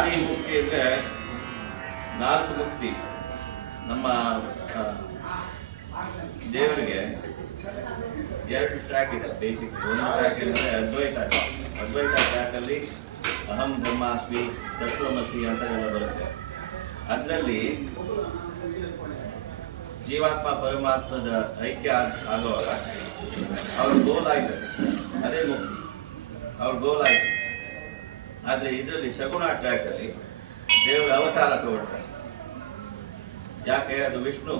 ಚಾರಿ ಮುಕ್ತಿ ಅಂದರೆ 4 ಮುಕ್ತಿ. ನಮ್ಮ ದೇವರಿಗೆ 2 ಟ್ರ್ಯಾಕ್ ಇದೆ ಬೇಸಿಕ್. ಒಂದು ಟ್ರ್ಯಾಕ್ ಅಂದರೆ ಅದ್ವೈತ ಟ್ರ್ಯಾಕಲ್ಲಿ ಅಹಂ ಬ್ರಹ್ಮಾಸ್ಮಿ ತತ್ವಮಸಿ ಅಂತ ಎಲ್ಲ ಬರುತ್ತೆ. ಅದರಲ್ಲಿ ಜೀವಾತ್ಮ ಪರಮಾತ್ಮದ ಐಕ್ಯ ಆಗುವಾಗ ಅವ್ರ ಗೋಲ್ ಆಯ್ತು, ಅದೇ ಮುಕ್ತಿ, ಅವ್ರ ಗೋಲ್ ಆಯ್ತು. ಆದರೆ ಇದರಲ್ಲಿ ಸಗುಣ ಟ್ರ್ಯಾಕಲ್ಲಿ ದೇವರ ಅವತಾರ ತಗೊಳ್ತಾರೆ. ಯಾಕೆ? ಅದು ವಿಷ್ಣು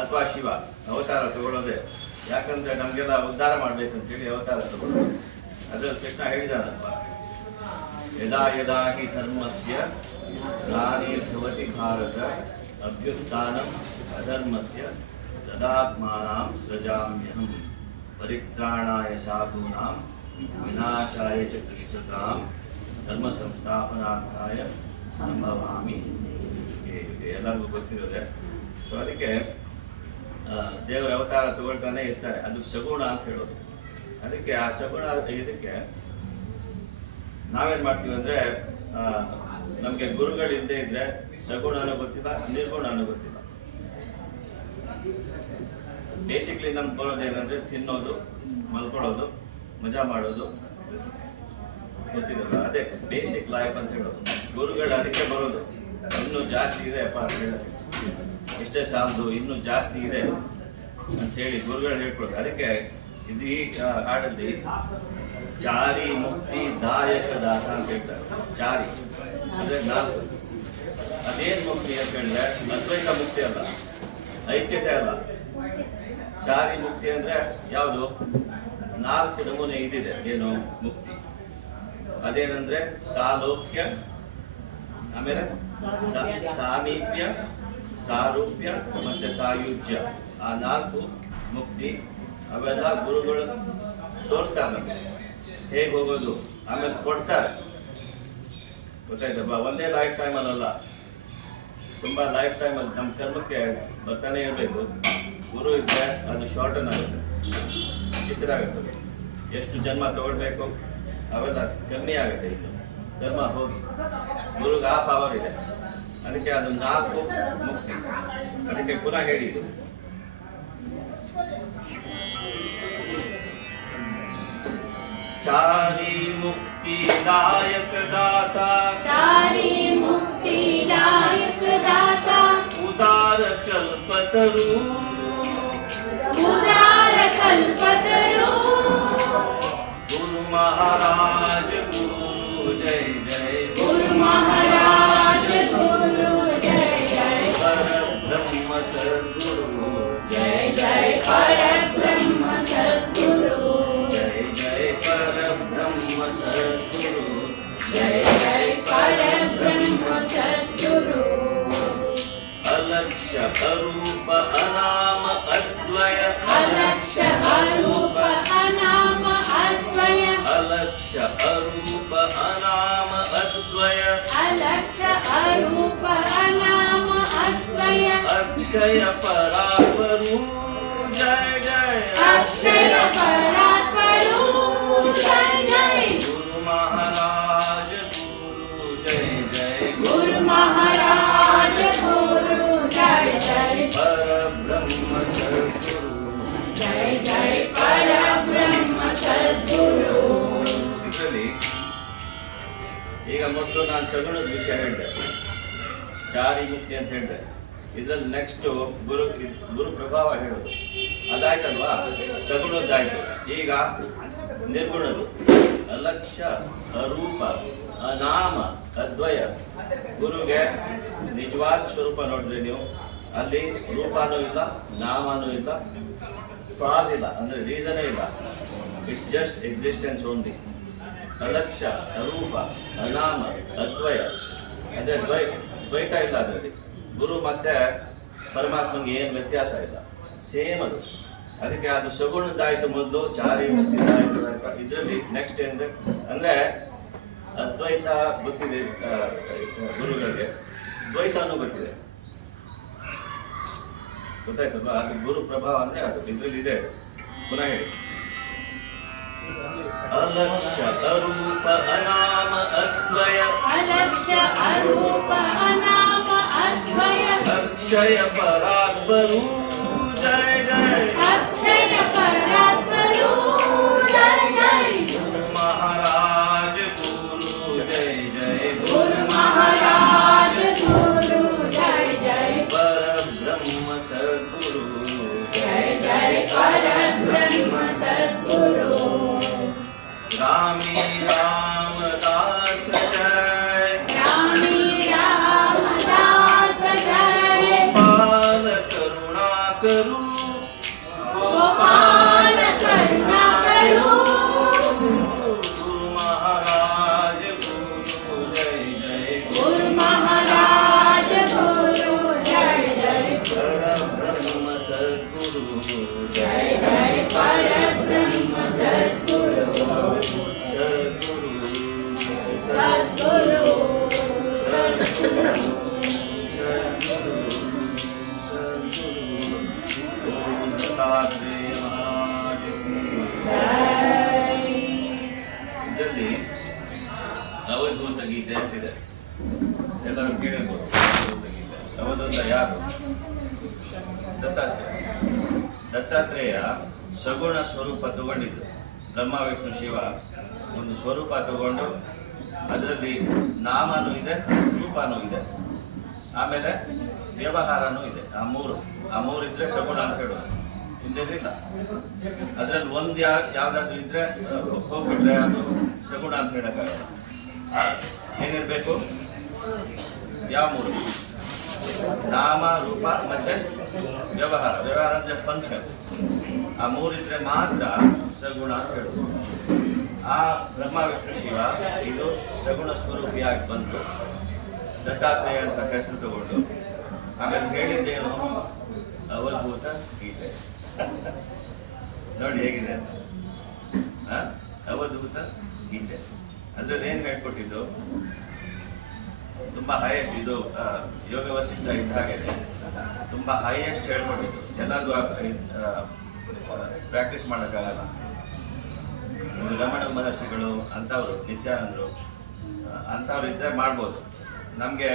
ಅಥವಾ ಶಿವ ಅವತಾರ ತಗೊಳ್ಳೋದೆ. ಯಾಕಂದ್ರೆ ನಮಗೆಲ್ಲ ಉದ್ಧಾರ ಮಾಡ್ಬೇಕಂತೇಳಿ ಅವತಾರ ತಗೊಳ್ಳೋದು. ಅದ್ರಲ್ಲಿ ಕೃಷ್ಣ ಹೇಳಿದಾನಲ್ವ, ಯದಾ ಯದಾ ಹಿ ಧರ್ಮಸ್ಯ ಗ್ಲಾನಿರ್ಭವತಿ ಭಾರತ ಅಭ್ಯುತ್ಥಾನಂ ಅಧರ್ಮಸ್ಯ ತದಾತ್ಮಾನಾಂ ಸೃಜಾಮ್ಯಹಂ ಪರಿತ್ರಾಣಾಯ ಸಾಧೂನಾಂ ವಿನಾಶಾಯ ಚ ಕೃಷ್ಣತಾಂ ಧರ್ಮ ಸಂಸ್ಥಾಪನಾರ್ಥಾಯ ಸಂಭವಾಮಿ. ಎಲ್ಲರಿಗೂ ಗೊತ್ತಿರೋದೆ. ಸೊ ಅದಕ್ಕೆ ದೇವರ ಅವತಾರ ತಗೊಳ್ತಾನೆ ಇರ್ತಾರೆ. ಅದು ಸಗುಣ ಅಂತ ಹೇಳೋದು. ಅದಕ್ಕೆ ಆ ಸಗುಣ ಇದಕ್ಕೆ ನಾವೇನು ಮಾಡ್ತೀವಿ ಅಂದರೆ, ನಮಗೆ ಗುರುಗಳಿಲ್ಲದೆ ಇದ್ದರೆ ಸಗುಣನೂ ಗೊತ್ತಿಲ್ಲ, ನಿರ್ಗುಣನೂ ಗೊತ್ತಿಲ್ಲ. ಬೇಸಿಕ್ಲಿ ನಮ್ಗೆ ಬರೋದೇನೆಂದರೆ ತಿನ್ನೋದು, ಮಲ್ಕೊಳ್ಳೋದು, ಮಜಾ ಮಾಡೋದು, ಗೊತ್ತಿರಲ್ಲ. ಅದೇ ಬೇಸಿಕ್ ಲೈಫ್ ಅಂತ ಹೇಳೋದು. ಗುರುಗಳು ಅದಕ್ಕೆ ಬರೋದು. ಇನ್ನೂ ಜಾಸ್ತಿ ಇದೆ ಅಪ್ಪ ಅಂತ ಹೇಳೋದು, ಇಷ್ಟೇ ಸಾಲದು, ಇನ್ನೂ ಜಾಸ್ತಿ ಇದೆ ಅಂಥೇಳಿ ಗುರುಗಳು ಹೇಳ್ಕೊಡೋದು. ಅದಕ್ಕೆ ಇದು ಈ ಹಾಡಲ್ಲಿ ಚಾರಿ ಮುಕ್ತಿ ದಾಯಕ ದಾಸ ಅಂತ ಹೇಳ್ತಾರೆ. ಚಾರಿ ಅಂದರೆ 4. ಅದೇನು ಮುಕ್ತಿ ಅಂತ ಹೇಳಿದ್ರೆ ಅದ್ವೈತ ಮುಕ್ತಿ ಅಲ್ಲ, ಐಕ್ಯತೆ ಅಲ್ಲ. ಚಾರಿ ಮುಕ್ತಿ ಅಂದರೆ ಯಾವುದು? 4 ನಮೂನೆ ಇದಿದೆ. ಏನು ಮುಕ್ತಿ? ಅದೇನಂದ್ರೆ ಸಾಲೋಕ್ಯ, ಆಮೇಲೆ ಸಾಮೀಪ್ಯ, ಸಾರೂಪ್ಯ ಮತ್ತೆ ಸಾಯುಜ್ಯ. ಆ 4 ಮುಕ್ತಿ. ಅವೆಲ್ಲ ಗುರುಗಳು ತೋರಿಸ್ತಾರೆ ನಮಗೆ ಹೇಗೆ ಹೋಗೋದು, ಆಮೇಲೆ ಕೊಡ್ತಾರೆ. ಗೊತ್ತಾಯ್ತಪ್ಪ? ಒಂದೇ ಲೈಫ್ ಟೈಮಲ್ಲ, ತುಂಬ ಲೈಫ್ ಟೈಮಲ್ಲಿ ನಮ್ಮ ಕರ್ಮಕ್ಕೆ ಬರ್ತಾನೆ ಇರಬೇಕು. ಗುರು ಇದ್ದರೆ ಅದು ಶಾರ್ಟನ್ ಆಗುತ್ತೆ, ಚಿಕ್ಕದಾಗುತ್ತದೆ. ಎಷ್ಟು ಜನ್ಮ ತಗೊಳ್ಬೇಕು ಅವೆಲ್ಲ ಕಮ್ಮಿ ಆಗುತ್ತೆ. ಇದು ಧರ್ಮ ಹೋಗಿ ಗುರುಗೆ ಆ ಪವರ್ ಇದೆ. ಅದಕ್ಕೆ ಅದು 4 ಮುಕ್ತಿ. ಅದಕ್ಕೆ ಪುನಃ ಹೇಳಿದ್ದು ಚಾರಿ ಮುಕ್ತಿ ದಾಯಕ ದಾತ, ಚಾರಿ ಮುಕ್ತಿ ದಾಯಕ ದಾತ, ಉದಾರ ಕಲ್ಪತರು, ಉದಾರ ಕಲ್ಪತರು, ಗುರು ಮಹಾರಾಜ ಗುರು ಜೈ ಜೈ, ಗುರು ಮಹಾರಾಜ ಗುರು ಜೈ ಜೈ, ಪರಬ್ರಹ್ಮ ಸದ್ಗುರು ಜೈ ಜೈ ಪರಬ್ರಹ್ಮ ಸದ್ಗುರು, ಜೈ ಜೈ ಪರಬ್ರಹ್ಮ ಸದ್ಗುರು, ಜೈ ಜೈ ಪರಬ್ರಹ್ಮ ಸದ್ಗುರು. ಅಲಕ್ಷ್ಯ ಅರೂಪ ಅನಾಮ ಅದ್ವಯ, ಅಲಕ್ಷ್ಯ ಅರೂಪ ಅನಾಮ ಅದ್ವಯ, ಅಲಕ್ಷ್ಯ ಅರೂಪ ಅನಾಮ ಅದ್ವಯ, ಅಲಕ್ಷ್ಯ ಅರೂಪ ಅನಾಮ ಅದ್ವಯ, ಅಕ್ಷಯ ಪರಾತ್ಪರು ಜಯ ಜಯ, ಅಕ್ಷಯ ಪರಾತ್ಪರು ಜೈ ಜೈ, ಗುರು ಮಹಾರಾಜ ಗುರು ಜಯ ಜಯ, ಗುರು ಮಹಾರಾಜ ಗುರು ಜೈ ಜೈ, ಪರಬ್ರಹ್ಮ ಸದ್ಗುರು ಜೈ ಜೈ ಪರಬ್ರಹ್ಮ ಸದ್ಗುರು. ಇದರಲ್ಲಿ ಈಗ ಮೊದಲು ನಾನು ಸಗುಣದ ವಿಷಯ ಹೇಳಿದೆ, ಚಾರಿ ಮುಕ್ತಿ ಅಂತ ಹೇಳಿದೆ. ಇದರಲ್ಲಿ ನೆಕ್ಸ್ಟ್ ಗುರು ಪ್ರಭಾವ ಹೇಳೋದು ಅದಾಯ್ತಲ್ವಾ? ಸಗುಣದ್ದಾಯ್ತು. ಈಗ ನಿರ್ಗುಣದು ಅಲಕ್ಷ್ಯ ಅರೂಪ ಅನಾಮ ಅದ್ವಯ. ಗುರುಗೆ ನಿಜವಾದ ಸ್ವರೂಪ ನೋಡಿದ್ರೆ ನೀವು, ಅಲ್ಲಿ ರೂಪನೂ ಇಲ್ಲ, ನಾಮನೂ ಇಲ್ಲ, ಕಾಸ್ ಇಲ್ಲ, ಅಂದರೆ ರೀಸನೇ ಇಲ್ಲ. It's just existence only. ಅಲಕ್ಷ್ಯ ಅರೂಪ ಅನಾಮ ಅದ್ವಯ, ಅದೇ ದ್ವೈತ ಇಲ್ಲ ಅದರಲ್ಲಿ. ಗುರು ಮತ್ತೆ ಪರಮಾತ್ಮಗೆ ಏನು ವ್ಯತ್ಯಾಸ ಇಲ್ಲ, ಸೇಮ್ ಅದು. ಅದಕ್ಕೆ ಅದು ಸಗುಣದಾಯಿತು ಮೊದಲು, ಚಾರಿ ಮುಕ್ತಿದಾಯಿತು. ಇದರಲ್ಲಿ ನೆಕ್ಸ್ಟ್ ಏನಂದ್ರೆ ಅಂದರೆ ಅದ್ವೈತ ಗೊತ್ತಿದೆ ಗುರುಗಳಿಗೆ, ದ್ವೈತನೂ ಗೊತ್ತಿದೆ. ಗೊತ್ತಾಯ್ತಲ್ವಾ? ಅದು ಗುರು ಪ್ರಭಾವ ಅಂದರೆ ಅದು ಇದರಲ್ಲಿ ಇದೆ. ಪುನಃ ಹೇಳಿ. ಅಲಕ್ಷ್ಯ ಅರೂಪ ಅನಾಮ ಅದ್ವಯ, ಅಲಕ್ಷ್ಯ अक्षय परात्परू जय जय अक्षय परात्परू जय जय गुरु महाराज गुरु जय जय गुरु महाराज गुरु जय जय परब्रह्म सद्गुरु जय जय परब्रह्म सद्गुरु रामी रामदास जय रामी रामदास जय गोपाल करुणा करू गोपाल करुणा करू गुरु महाराज गुरु जय जय गुरु महाराज गुरु जय जय परब्रह्म सद्गुरु जय जय परब्रह्म सद्गुरु सद्गुरु सद्गुरु ಇದರಲ್ಲಿ ಅವಧೂತ ಗೀತೆ ಅಂತಿದೆ, ಎಲ್ಲರೂ ಕೇಳಿರ್ಬೋದು. ಅವಧೂತ ಗೀತೆ, ಅವಧೂತ ಯಾರು? ದತ್ತಾತ್ರೇಯ. ದತ್ತಾತ್ರೇಯ ಸಗುಣ ಸ್ವರೂಪ ತಗೊಂಡಿದ್ದು. ಬ್ರಹ್ಮ ವಿಷ್ಣು ಶಿವ ಒಂದು ಸ್ವರೂಪ ತಗೊಂಡು ಅದರಲ್ಲಿ ನಾಮನೂ ಇದೆ, ರೂಪನೂ ಇದೆ, ಆಮೇಲೆ ವ್ಯವಹಾರನೂ ಇದೆ. ಆ ಮೂರು ಇದ್ರೆ ಸಗುಣ ಅಂತ ಹೇಳೋದು. ಇಲ್ಲ ಅದರಲ್ಲಿ ಒಂದು ಯಾವ್ದಾದ್ರು ಇದ್ರೆ ಹೋಗ್ಬಿಟ್ರೆ ಅದು ಸಗುಣ ಅಂತ ಹೇಳಕ್ಕಾಗಲ್ಲ. ಏನಿರ್ಬೇಕು? ಯಾವ ಮೂರು? ನಾಮ, ರೂಪ ಮತ್ತೆ ವ್ಯವಹಾರ. ವ್ಯವಹಾರ ಅಂದ್ರೆ ಫಂಕ್ಷನ್. ಆ ಮೂರಿದ್ರೆ ಮಾತ್ರ ಸಗುಣ ಅಂತ ಹೇಳೋದು. ಆ ಬ್ರಹ್ಮ ವಿಷ್ಣು ಶಿವ ಇದು ಸಗುಣ ಸ್ವರೂಪಿಯಾಗಿ ಬಂತು. ದತ್ತಾತ್ರೇಯ ಅಂತ ಹೆಸರು ತಗೊಂಡು ಆಮೇಲೆ ಹೇಳಿದ್ದೇನು? ಅವಧೂತ ಗೀತೆ. ನೋಡಿ ಹೇಗಿದೆ ಅವಧೂತ ಗೀತೆ. ಅದ್ರಲ್ಲಿ ಏನ್ ಹೇಳ್ಕೊಟ್ಟಿದ್ದು? ತುಂಬಾ ಹೈಯೆಸ್ಟ್. ಇದು ಯೋಗ ವಸಿಷ್ಠ ಇದ್ದ ಹಾಗೆ ತುಂಬಾ ಹೈಯೆಸ್ಟ್ ಹೇಳ್ಕೊಟ್ಟಿದ್ದು. ಎಲ್ಲರಿಗೂ ಪ್ರಾಕ್ಟೀಸ್ ಮಾಡೋಕ್ಕಾಗಲ್ಲ. ರಮಣ ಮಹರ್ಷಿಗಳು ಅಂಥವ್ರು, ನಿತ್ಯಾನಂದರು ಅಂಥವ್ರು ಇದ್ದರೆ ಮಾಡ್ಬೋದು. ನಮಗೆ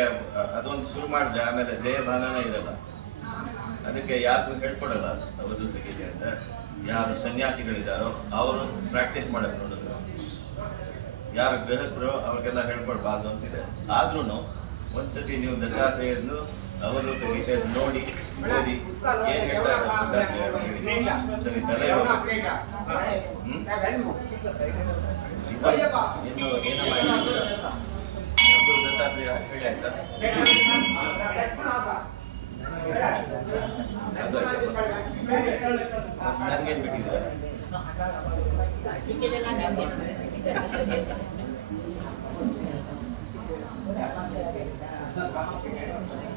ಅದೊಂದು ಶುರು ಮಾಡಿದ್ರೆ ಆಮೇಲೆ ದೇಹಭಾನನೇ ಇರಲ್ಲ. ಅದಕ್ಕೆ ಯಾರಿಗೂ ಹೇಳ್ಕೊಡಲ್ಲ ಅವಧೂತ ಗೀತೆ ಅಂತ. ಯಾರು ಸನ್ಯಾಸಿಗಳಿದ್ದಾರೋ ಅವರು ಪ್ರಾಕ್ಟೀಸ್ ಮಾಡೋಕ್ಕೆ ನೋಡೋದು. ಯಾರು ಗೃಹಸ್ಥರು ಅವ್ರಿಗೆಲ್ಲ ಹೇಳ್ಕೊಡ್ಬಾರ್ದು ಅಂತಿದೆ. ಆದ್ರೂ ಒಂದ್ಸತಿ ನೀವು ದತ್ತಾತ್ರೇಯರನ್ನು ಅವಧೂತ ಗೀತೆ ನೋಡಿ ಓದಿ ಏನ್ ಹೇಳ್ತಾರೆ ಸರಿ ತಲೆ ಇನ್ನು ಏನೋ ದತ್ತಾತ್ರೇಯ ಹೇಳಿ ಆಯ್ತಾ? ನನ್ಗೇನ್ ಬಿಟ್ಟಿದ್ದಾರೆ?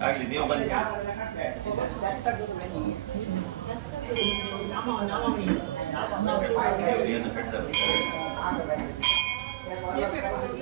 ಆಗ್ಲಿ, ನೀವು ಬನ್ನಿ. ಏನು ಹೇಳ್ತಾರೆ?